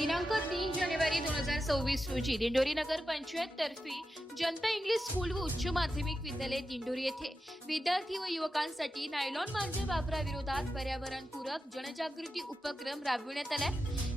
दिनांक 3 जानेवारी 2026 रोजी दिंडोरी नगर पंचायत तर्फे जनता इंग्लिश स्कूल व उच्च माध्यमिक विद्यालय दिंडोरी येथे विद्यार्थी व युवकांसाठी नायलॉन मांजा वापराविरोधात पर्यावरणपूरक जनजागृती उपक्रम राबविण्यात आला।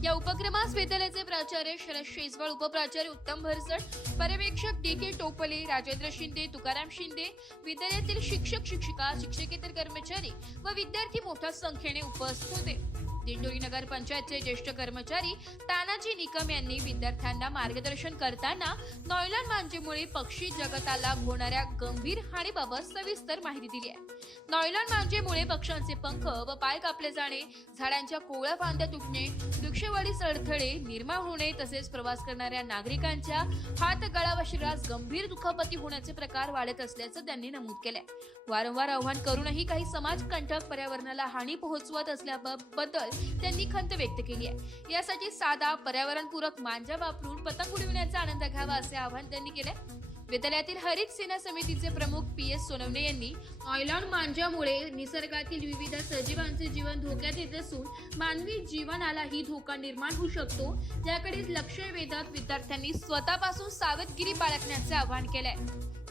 या उपक्रमास विद्यालयाचे प्राचार्य शरद शेजवळ, उपप्राचार्य उत्तम भरसट, पर्यवेक्षक डी.के. टोपले, राजेंद्र शिंदे, तुकाराम शिंदे, विद्यालयातील शिक्षक, शिक्षिका, शिक्षकेतर कर्मचारी व विद्यार्थी मोठ्या संख्येने उपस्थित होते। दिंडोरी नगर पंचायतचे ज्येष्ठ कर्मचारी तानाजी निकम यांनी विद्यार्थ्यांना मार्गदर्शन करताना नायलॉन मांजेमुळे पक्षी जगताला होणाऱ्या गंभीर हानीबाबत सविस्तर माहिती दिली आहे। नायलॉन मांजेमुळे पक्ष्यांचे पंख व पाय कापले जाणे, झाडांच्या कोवळ्या फांद्या तुटणे, वृक्षवाढीस अडथळे निर्माण होणे तसेच प्रवास करणाऱ्या नागरिकांच्या हात, गळा व शरीरास गंभीर दुखापती होण्याचे प्रकार वाढत असल्याचं त्यांनी नमूद केलंय। वारंवार आव्हान करूनही काही समाजकंटक पर्यावरणाला हानी पोहोचवत असल्याबद्दल त्यांनी खंत व्यक्त केली आहे। यासाठी साधा पर्यावरणपूरक मांजा वापरून पतंग उडविण्याचा आनंद घ्यावा असे आवाहन त्यांनी केले। विद्यालयातील हरित सेना समितीचे प्रमुख पी.एस. सोनवणे यांनी नायलॉन मांजामुळे निसर्गातील विविध सजीवांचे जीवन धोक्यात येत असून मानवी जीवनालाही धोका निर्माण होऊ शकतो, याकडे लक्ष वेधत विद्यार्थ्यांनी स्वतःपासून सावधगिरी बाळगण्याचे आवाहन केले।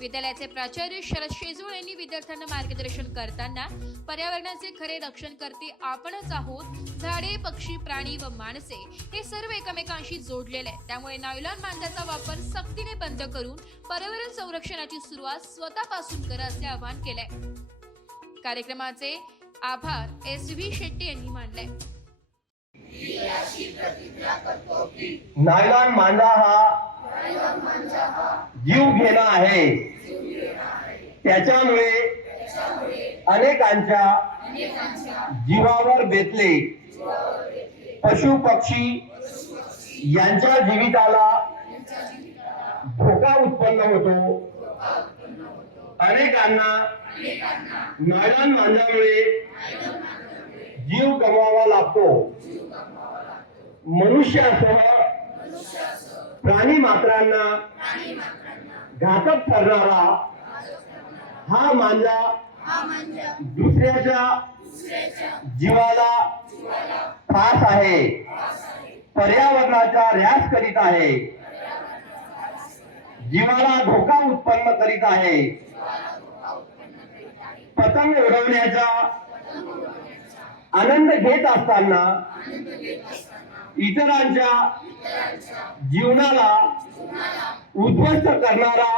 विद्यालयाचे प्राचार्य शरद शेजवळ यांनी विद्यार्थ्यांना मार्गदर्शन करताना पर्यावरणाचे खरे रक्षण करते आपणच आहोत। झाडे, पक्षी, प्राणी व माणसे हे सर्व एकमेकांशी जोडलेले आहेत, त्यामुळे नायलॉन मांजाचा वापर सक्तीने बंद करून पर्यावरण संरक्षणाची सुरुवात स्वतःपासून करा असे आवाहन केले। कार्यक्रमाचे आभार एस.व्ही. शेट्टी यांनी मानले। नायलॉन मांजा हा जीव घेणा आहे। त्याच्यामुळे अनेकांच्या जीवावर बेतले। पशु पक्षी यांच्या जीविताला धोका उत्पन्न होतो। अनेकांना नायलॉन मांजामुळे जीव गमवावा लागतो। मनुष्यासह प्राणी मात्रांना घातक ठरणारा हा मांजा दुसऱ्याच्या जीवाला त्रास आहे, पर्यावरणाचा ऱ्हास करीत आहे, जीवाला धोका उत्पन्न करीत आहे। पतंग उडवण्याचा आनंद घेत असताना इतरांच्या जीवनाला उद्ध्वस्त करणारा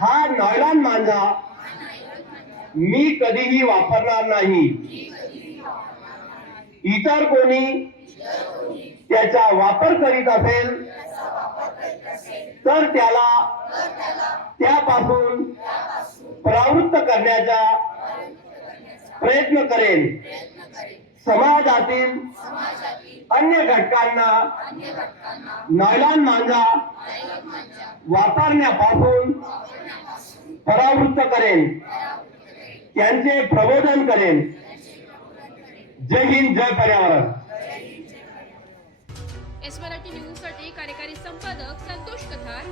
हा नायलॉन मांजा मी कधीही वापरणार नाही। इतर कोणी त्याचा वापर करीत असेल तर त्याला त्यापासून परावृत्त करण्याचा प्रयत्न करेन। समाजातील अन्य घटकांना नायलॉन मांजा वापरण्यापासून परावृत्त करेन, त्यांचे प्रबोधन करेन। जय हिंद, जय पर्यावरण। एस मराठी न्यूज साठी कार्यकारी संपादक संतोष कथार।